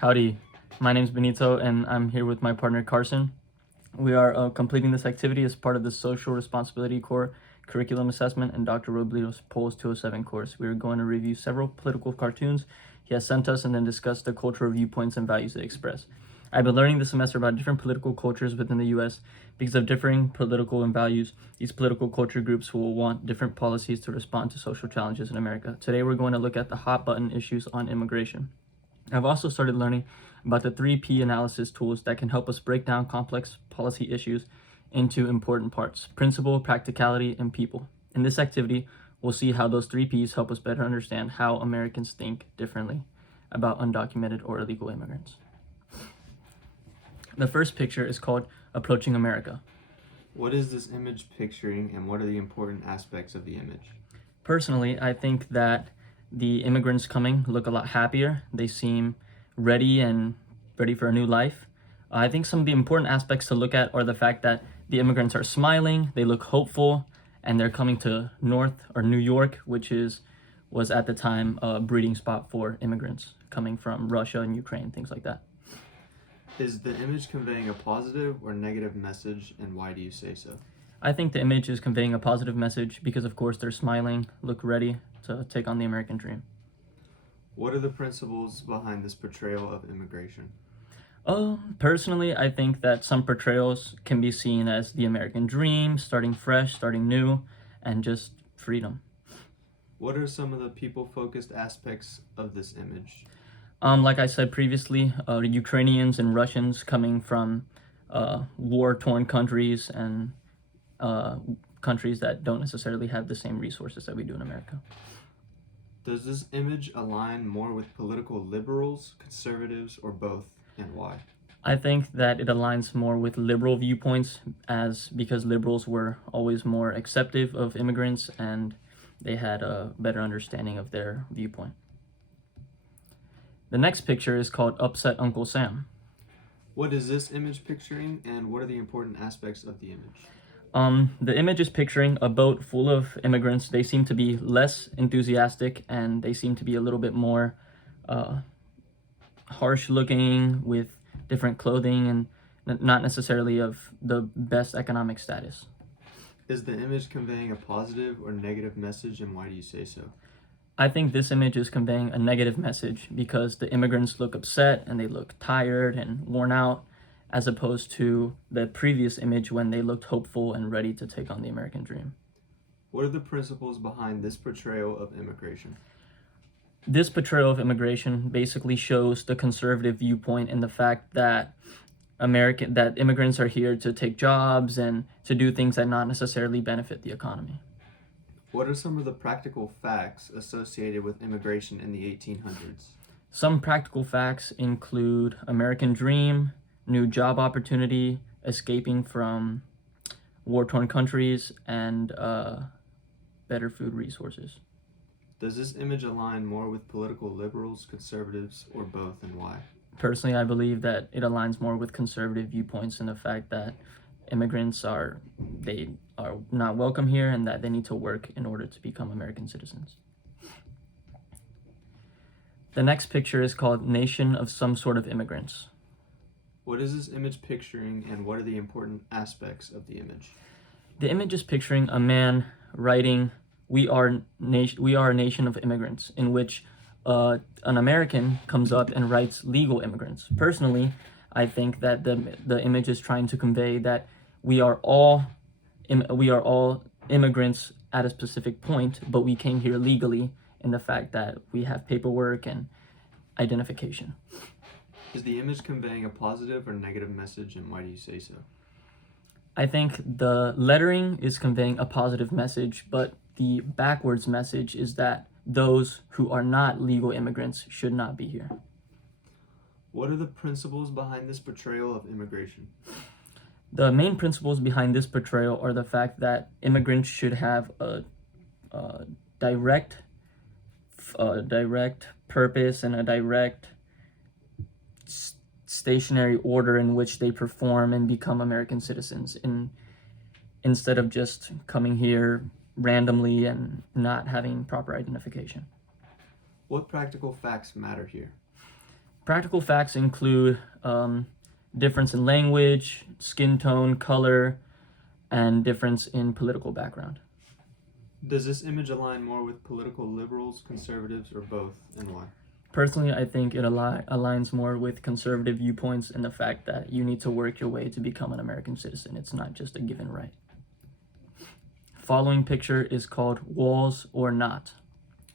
Howdy, my name is Benito and I'm here with my partner Carson. We are completing this activity as part of the Social Responsibility Core Curriculum Assessment and Dr. Roblito's Polls 207 course. We are going to review several political cartoons he has sent us and then discuss the cultural viewpoints and values they express. I've been learning this semester about different political cultures within the US. Because of differing political and values, these political culture groups will want different policies to respond to social challenges in America. Today we're going to look at the hot button issues on immigration. I've also started learning about the 3P analysis tools that can help us break down complex policy issues into important parts: principle, practicality, and people. In this activity, we'll see how those 3Ps help us better understand how Americans think differently about undocumented or illegal immigrants. The first picture is called Approaching America. What is this image picturing, and what are the important aspects of the image? Personally, I think that the immigrants coming look a lot happier. They seem ready for a new life. I think some of the important aspects to look at are the fact that the immigrants are smiling, they look hopeful, and they're coming to New York, which was at the time a breeding spot for immigrants coming from Russia and Ukraine, things like that. Is the image conveying a positive or negative message, and why do you say so? I think the image is conveying a positive message because, of course, they're smiling, look ready to take on the American dream. What are the principles behind this portrayal of immigration? Personally, I think that some portrayals can be seen as the American dream, starting fresh, starting new, and just freedom. What are some of the people-focused aspects of this image? Like I said previously, Ukrainians and Russians coming from war-torn countries and countries that don't necessarily have the same resources that we do in America. Does this image align more with political liberals, conservatives, or both, and why? I think that it aligns more with liberal viewpoints because liberals were always more accepting of immigrants and they had a better understanding of their viewpoint. The next picture is called Upset Uncle Sam. What is this image picturing, and what are the important aspects of the image? The image is picturing a boat full of immigrants. They seem to be less enthusiastic and they seem to be a little bit more harsh looking with different clothing and not necessarily of the best economic status. Is the image conveying a positive or negative message, and why do you say so? I think this image is conveying a negative message because the immigrants look upset and they look tired and worn out, as opposed to the previous image when they looked hopeful and ready to take on the American dream. What are the principles behind this portrayal of immigration? This portrayal of immigration basically shows the conservative viewpoint in the fact that immigrants are here to take jobs and to do things that not necessarily benefit the economy. What are some of the practical facts associated with immigration in the 1800s? Some practical facts include American dream, new job opportunity, escaping from war-torn countries, and better food resources. Does this image align more with political liberals, conservatives, or both, and why? Personally, I believe that it aligns more with conservative viewpoints and the fact that immigrants are not welcome here and that they need to work in order to become American citizens. The next picture is called Nation of Some Sort of Immigrants. What is this image picturing, and what are the important aspects of the image? The image is picturing a man writing, we are a nation of immigrants, in which an American comes up and writes legal immigrants. Personally, I think that the image is trying to convey that we are all immigrants at a specific point, but we came here legally in the fact that we have paperwork and identification. Is the image conveying a positive or negative message, and why do you say so? I think the lettering is conveying a positive message, but the backwards message is that those who are not legal immigrants should not be here. What are the principles behind this portrayal of immigration? The main principles behind this portrayal are the fact that immigrants should have a direct purpose and a direct stationary order in which they perform and become American citizens instead of just coming here randomly and not having proper identification. What practical facts matter here? Practical facts include difference in language, skin tone, color, and difference in political background. Does this image align more with political liberals, conservatives, or both, and why? Personally, I think it aligns more with conservative viewpoints and the fact that you need to work your way to become an American citizen. It's not just a given right. Following picture is called Walls or Not.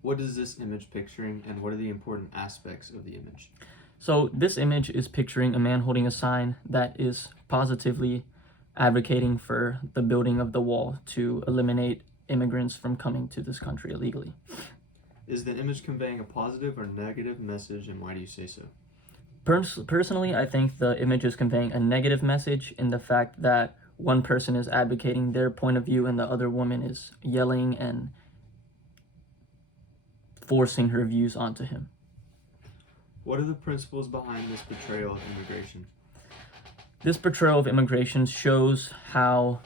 What is this image picturing, and what are the important aspects of the image? So this image is picturing a man holding a sign that is positively advocating for the building of the wall to eliminate immigrants from coming to this country illegally. Is the image conveying a positive or negative message, and why do you say so? Personally, I think the image is conveying a negative message in the fact that one person is advocating their point of view and the other woman is yelling and forcing her views onto him. What are the principles behind this portrayal of immigration? This portrayal of immigration shows how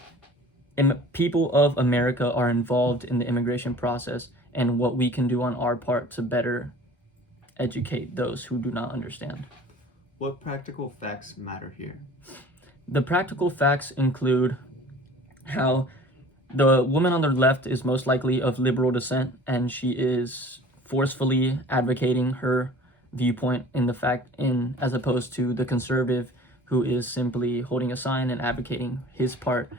people of America are involved in the immigration process and what we can do on our part to better educate those who do not understand. What practical facts matter here? The practical facts include how the woman on the left is most likely of liberal descent, and she is forcefully advocating her viewpoint as opposed to the conservative who is simply holding a sign and advocating his part.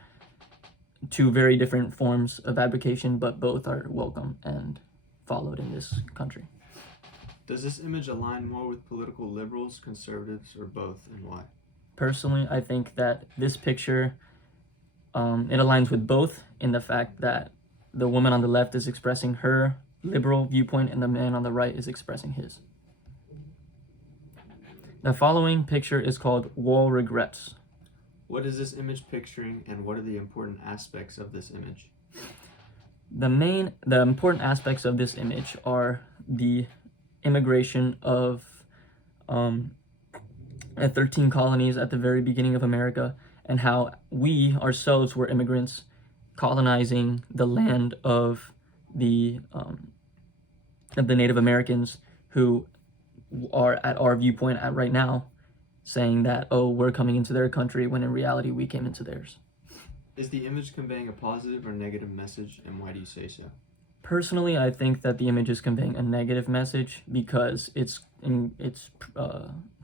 Two very different forms of advocation, but both are welcome and followed in this country. Does this image align more with political liberals, conservatives, or both, and why? Personally, I think that this picture, it aligns with both in the fact that the woman on the left is expressing her liberal viewpoint and the man on the right is expressing his. The following picture is called Wall Regrets. What is this image picturing, and what are the important aspects of this image? The important aspects of this image are the immigration of 13 colonies at the very beginning of America, and how we ourselves were immigrants colonizing the land of the Native Americans who are at our viewpoint at right now, saying that, oh, we're coming into their country, when in reality we came into theirs. Is the image conveying a positive or negative message, and why do you say so? Personally, I think that the image is conveying a negative message because it's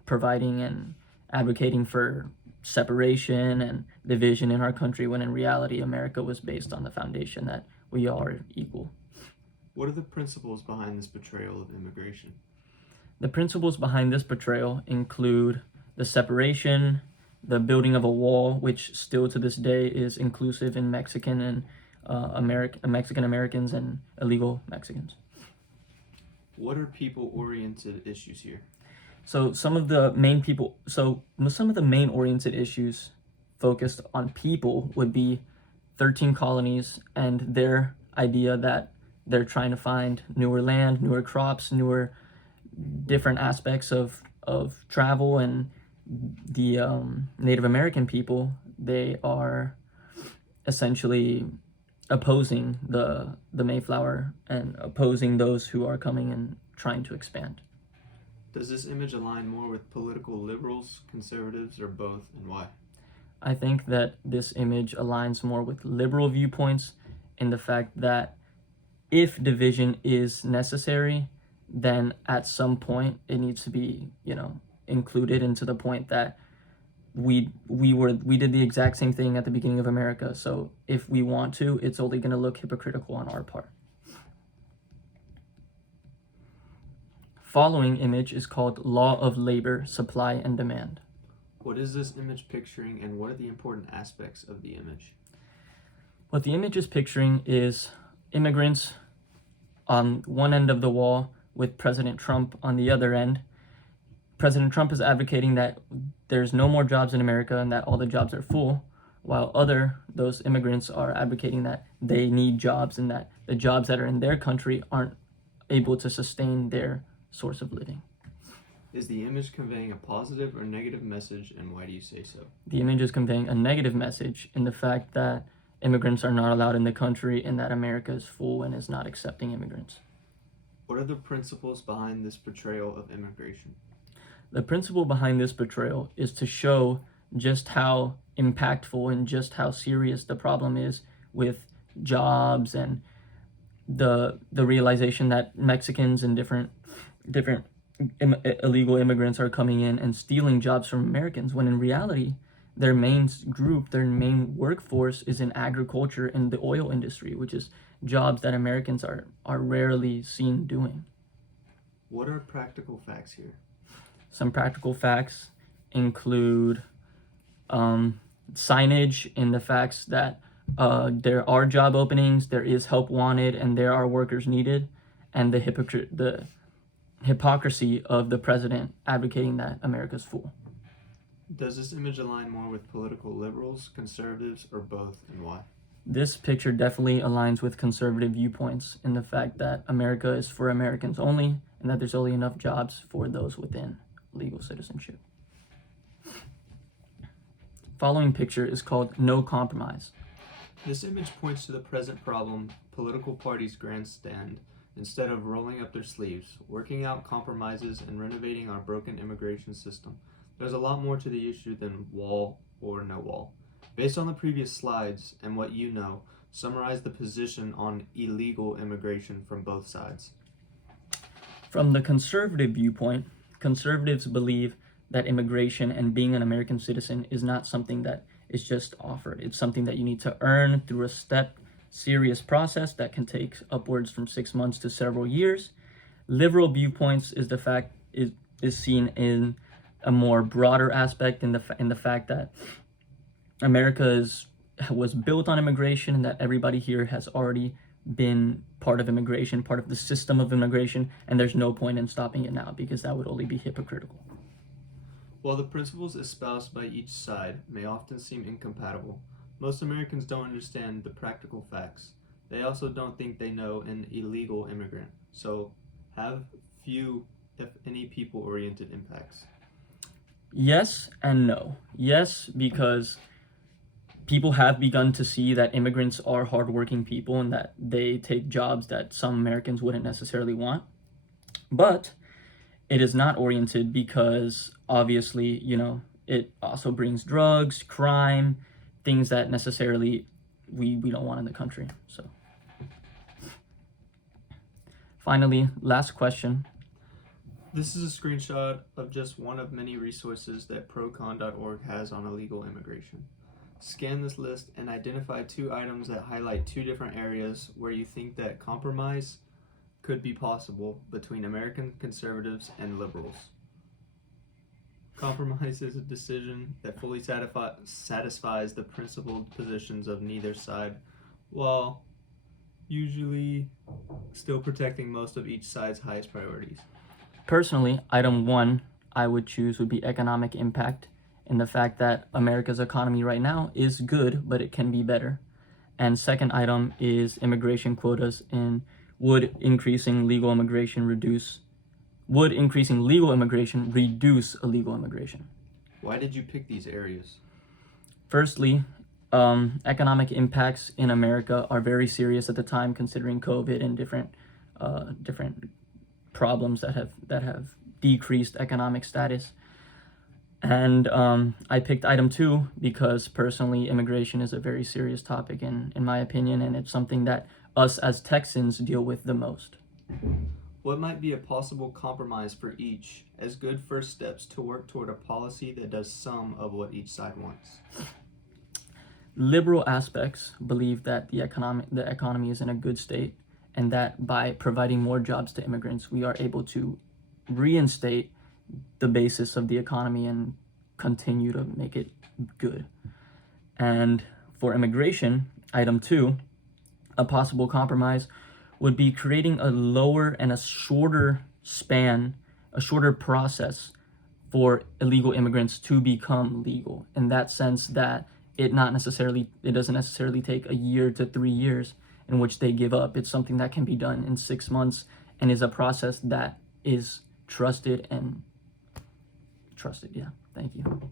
providing and advocating for separation and division in our country, when in reality America was based on the foundation that we are equal. What are the principles behind this portrayal of immigration? The principles behind this portrayal include the separation, the building of a wall, which still to this day is inclusive in Mexican and Mexican Americans and illegal Mexicans. What are people-oriented issues here? So some of the main oriented issues focused on people would be 13 colonies and their idea that they're trying to find newer land, newer crops, newer different aspects of travel, and the Native American people, they are essentially opposing the Mayflower and opposing those who are coming and trying to expand. Does this image align more with political liberals, conservatives, or both, and why? I think that this image aligns more with liberal viewpoints in the fact that if division is necessary, then at some point it needs to be, included into the point that we did the exact same thing at the beginning of America. So if we want to, it's only going to look hypocritical on our part. Following image is called Law of Labor, Supply and Demand. What is this image picturing, and what are the important aspects of the image? What the image is picturing is immigrants on one end of the wall with President Trump on the other end. President Trump is advocating that there's no more jobs in America and that all the jobs are full, while those immigrants are advocating that they need jobs and that the jobs that are in their country aren't able to sustain their source of living. Is the image conveying a positive or negative message, and why do you say so? The image is conveying a negative message in the fact that immigrants are not allowed in the country and that America is full and is not accepting immigrants. What are the principles behind this portrayal of immigration? The principle behind this portrayal is to show just how impactful and just how serious the problem is with jobs and the realization that Mexicans and different illegal immigrants are coming in and stealing jobs from Americans, when in reality their main group, their main workforce is in agriculture and the oil industry, which is jobs that Americans are rarely seen doing. What are practical facts here? Some practical facts include signage in the facts that there are job openings, there is help wanted, and there are workers needed, and the hypocrisy of the president advocating that America's full. Does this image align more with political liberals, conservatives, or both, and why? This picture definitely aligns with conservative viewpoints in the fact that America is for Americans only, and that there's only enough jobs for those within legal citizenship. Following picture is called No Compromise. This image points to the present problem: political parties grandstand instead of rolling up their sleeves, working out compromises, and renovating our broken immigration system. There's a lot more to the issue than wall or no wall. Based on the previous slides and what you know, summarize the position on illegal immigration from both sides. From the conservative viewpoint, conservatives believe that immigration and being an American citizen is not something that is just offered. It's something that you need to earn through a serious process that can take upwards from 6 months to several years. Liberal viewpoints is the fact is seen in a more broader aspect in the fact that America was built on immigration, and that everybody here has already been part of immigration, part of the system of immigration, and there's no point in stopping it now because that would only be hypocritical. While the principles espoused by each side may often seem incompatible, most Americans don't understand the practical facts. They also don't think they know an illegal immigrant, so have few, if any, people-oriented impacts. Yes and no. Yes, because people have begun to see that immigrants are hardworking people and that they take jobs that some Americans wouldn't necessarily want. But it is not oriented because obviously, it also brings drugs, crime, things that necessarily we don't want in the country. So finally, last question. This is a screenshot of just one of many resources that procon.org has on illegal immigration. Scan this list and identify 2 items that highlight 2 different areas where you think that compromise could be possible between American conservatives and liberals. Compromise is a decision that fully satisfies the principled positions of neither side, while usually still protecting most of each side's highest priorities. Personally, item 1 I would choose would be economic impact, in the fact that America's economy right now is good, but it can be better. And second item is immigration quotas, and would increasing legal immigration reduce illegal immigration? Why did you pick these areas? Firstly, economic impacts in America are very serious at the time, considering COVID and different problems that have decreased economic status. And I picked item 2 because personally, immigration is a very serious topic in my opinion, and it's something that us as Texans deal with the most. What might be a possible compromise for each as good first steps to work toward a policy that does some of what each side wants? Liberal aspects believe that the economy is in a good state, and that by providing more jobs to immigrants, we are able to reinstate the basis of the economy and continue to make it good. And for immigration, item 2, a possible compromise would be creating a lower and a shorter process for illegal immigrants to become legal, in that sense that it doesn't necessarily take a year to 3 years in which they give up. It's something that can be done in 6 months and is a process that is trusted. Yeah, thank you.